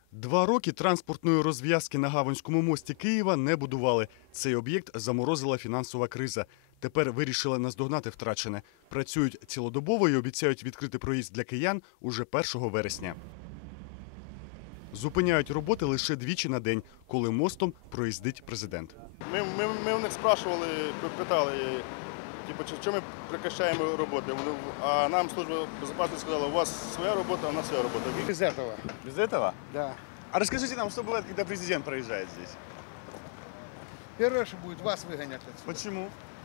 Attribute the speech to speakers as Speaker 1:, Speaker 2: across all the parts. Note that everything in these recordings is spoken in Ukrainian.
Speaker 1: 2 роки транспортної розв'язки на Гаванському мості Києва не будували. Цей об'єкт заморозила фінансова криза. Тепер вирішили наздогнати втрачене. Працюють цілодобово і обіцяють відкрити проїзд для киян уже 1 вересня. Зупиняють роботи лише двічі на день, коли мостом проїздить президент.
Speaker 2: Ми у них спрашували, питали, чи ми прекращаємо роботи. А нам служба безопасности сказала, у вас своя работа, а у нас своя работа.
Speaker 3: Без этого.
Speaker 1: Без этого?
Speaker 3: Да.
Speaker 1: А расскажите нам, что бывает, когда президент проезжает здесь?
Speaker 3: Первое, что будет, вас выгонять отсюда.
Speaker 1: Почему?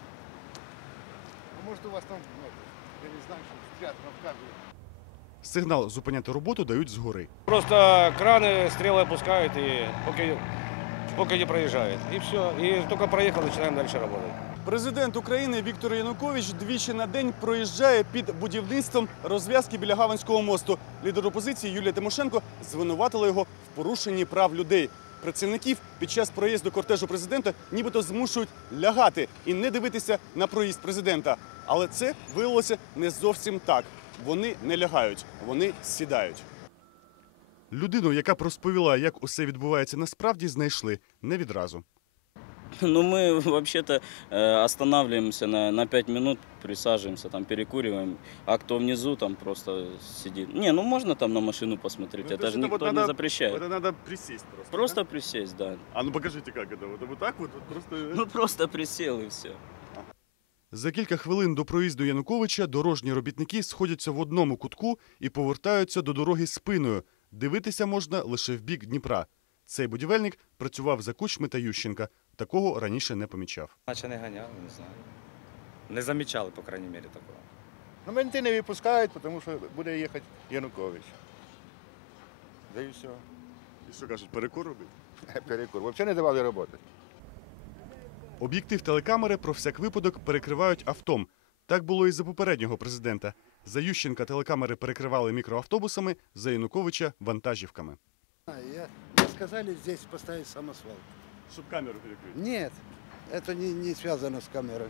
Speaker 3: Ну, может, у вас там, я не знаю, что спрятано в камере.
Speaker 1: Сигнал зупиняти роботу дають згори.
Speaker 4: Просто краны, стрелы опускают, и пока не проезжает. И все. И только проехал, начинаем дальше работать.
Speaker 1: Президент України Віктор Янукович двічі на день проїжджає під будівництвом розв'язки біля Гаванського мосту. Лідер опозиції Юлія Тимошенко звинуватила його в порушенні прав людей. Працівників під час проїзду кортежу президента нібито змушують лягати і не дивитися на проїзд президента. Але це виявилося не зовсім так. Вони не лягають, вони сідають. Людину, яка б розповіла, як усе відбувається насправді, знайшли не відразу.
Speaker 5: Ну, мы вообще-то останавливаемся на 5 минут, присаживаемся, там перекуриваем, а кто внизу там просто сидит. Не, ну можно там на машину посмотреть, это же никто не запрещает.
Speaker 1: Это надо присесть просто.
Speaker 5: Просто присесть, да.
Speaker 1: А ну покажите, как это. Вот так вот просто.
Speaker 5: Ну просто присел и все.
Speaker 1: За кілька хвилин до проїзду Януковича дорожні робітники сходяться в одному кутку і повертаються до дороги спиною. Дивитися можна лише в бік Дніпра. Цей будівельник працював за Кучми та Ющенка. Такого раніше не помічав.
Speaker 6: Наче не ганяли, не знаю. Не замічали, по крайній мірі, такого.
Speaker 2: Ну, менти не випускають, тому що буде їхати Янукович. Да і все.
Speaker 1: І що кажуть, перекур робить?
Speaker 2: Перекур. Взагалі не давали роботи.
Speaker 1: Об'єктив телекамери про всяк випадок перекривають автом. Так було і за попереднього президента. За Ющенка телекамери перекривали мікроавтобусами, за Януковича – вантажівками.
Speaker 3: Мне сказали здесь поставить самосвал.
Speaker 1: Щоб камеру перекрити.
Speaker 3: Нет, это не связано с камерой.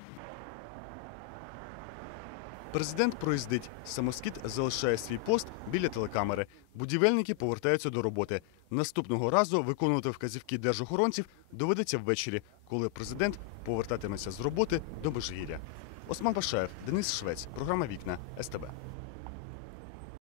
Speaker 1: Президент проїздить. Самоскіт залишає свій пост біля телекамери. Будівельники повертаються до роботи. Наступного разу виконувати вказівки держохоронців доведеться ввечері, коли президент повертатиметься з роботи до Межгір'я. Осман Пашаєв, Денис Швець. Програма «Вікна». СТБ.